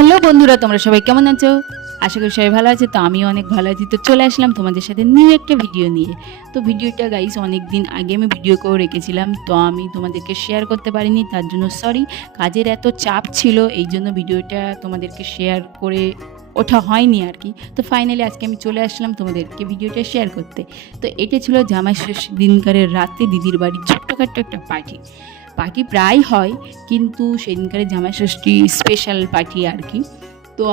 Hello বন্ধুরা, তোমরা সবাই কেমন আছো? আশা করি সবাই ভালো আছে। তো আমিও অনেক ভালো আছি। তো চলে আসলাম তোমাদের সাথে নিউ একটা ভিডিও নিয়ে। তো ভিডিওটা গাইস অনেক দিন আগে আমি ভিডিও করে রেখেছিলাম, তো আমি তোমাদেরকে শেয়ার করতে পারিনি, তার জন্য সরি। কাজের এত চাপ ছিল, এই জন্য ভিডিওটা তোমাদেরকে শেয়ার করে ওঠা হয়নি আর কি। তো ফাইনালি আজকে আমি চলে আসলাম তোমাদেরকে ভিডিওটা শেয়ার করতে। তো এটা ছিল জামাই ষষ্ঠীর দিনকারের রাতে দিদির বাড়ির ছোট্টখাট্ট একটা পার্টি প্রায় হয়, কিন্তু সেদিনকারে জামাই ষষ্ঠী স্পেশাল পার্টি আর কি। তো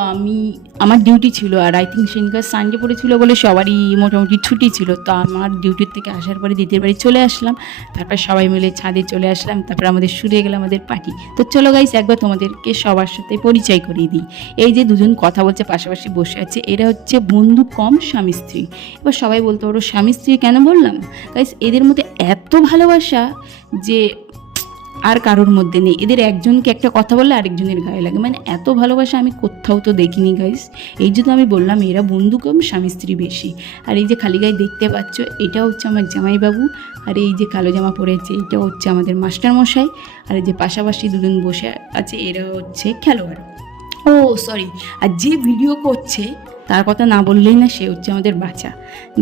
আমার ডিউটি ছিল, আর আই থিঙ্ক সেদিনকার সানডে পড়েছিল বলে সবারই মোটামুটি ছুটি ছিল। তো আমার ডিউটির থেকে আসার পরে দিদির বাড়ি চলে আসলাম, তারপর সবাই মিলে ছাদে চলে আসলাম, তারপর আমাদের শুরু হয়ে গেল আমাদের পার্টি। তো চলো গাইস, একবার তোমাদেরকে সবার সাথে পরিচয় করিয়ে দিই। এই যে দুজন কথা বলছে পাশাপাশি বসে আছে, এরা হচ্ছে বন্ধু কম স্বামী স্ত্রী। এবার সবাই বলতে পারো স্বামী স্ত্রী কেন বললাম গাইস, এদের মধ্যে এত ভালোবাসা যে আর কারোর মধ্যে নেই। এদের একজনকে একটা কথা বললে আরেকজনের গায়ে লাগে, মানে এত ভালোবাসা আমি কোথাও তো দেখিনি গাইস। এই জন্য আমি বললাম এরা বন্ধু কম স্বামী স্ত্রী বেশি। আর এই যে খালি গায়ে দেখতে পাচ্ছ, এটা হচ্ছে আমার জামাইবাবু, আর এই যে কালো জামা পরেছে এটা হচ্ছে আমাদের মাস্টারমশাই, আর এই যে পাশাপাশি দুজন বসে আছে এরা হচ্ছে খেলোয়াড়। ও সরি, আর যে ভিডিও করছে তার কথা না বললেই না, সে হচ্ছে আমাদের বাচ্চা।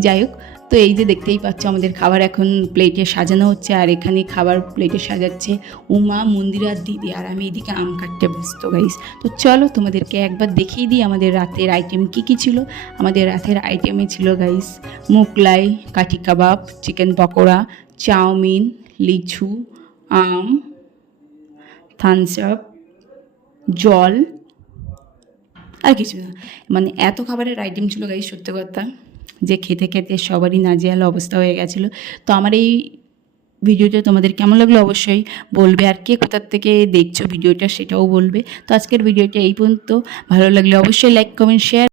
যাই হোক, তো এই যে দেখতেই পাচ্ছ আমাদের খাবার এখন প্লেটে সাজানো হচ্ছে, আর এখানে খাবার প্লেটে সাজাচ্ছে উমা, মন্দিরা, দিদি, আর আমি এদিকে আম কাটতে ব্যস্ত গাইস। তো চলো তোমাদেরকে একবার দেখিয়ে দিই আমাদের রাতের আইটেম কী ছিল। আমাদের রাতের আইটেমে ছিল গাইস মোগলাই, কাঠি কাবাব, চিকেন পকোড়া, চাউমিন, লিচু, আম, থামস আপ, জল, আর কিছু না। মানে এত খাবারের আইটেম ছিল গাইস, সত্যি কথা যে খেতে খেতে সবারই নাজেহাল অবস্থা হয়ে গেছিলো। তো আমার এই ভিডিওটা তোমাদের কেমন লাগলো অবশ্যই বলবে, আর কে কোথার থেকে দেখছো ভিডিওটা সেটাও বলবে। তো আজকের ভিডিওটা এই পর্যন্ত। ভালো লাগলে অবশ্যই লাইক, কমেন্ট, শেয়ার।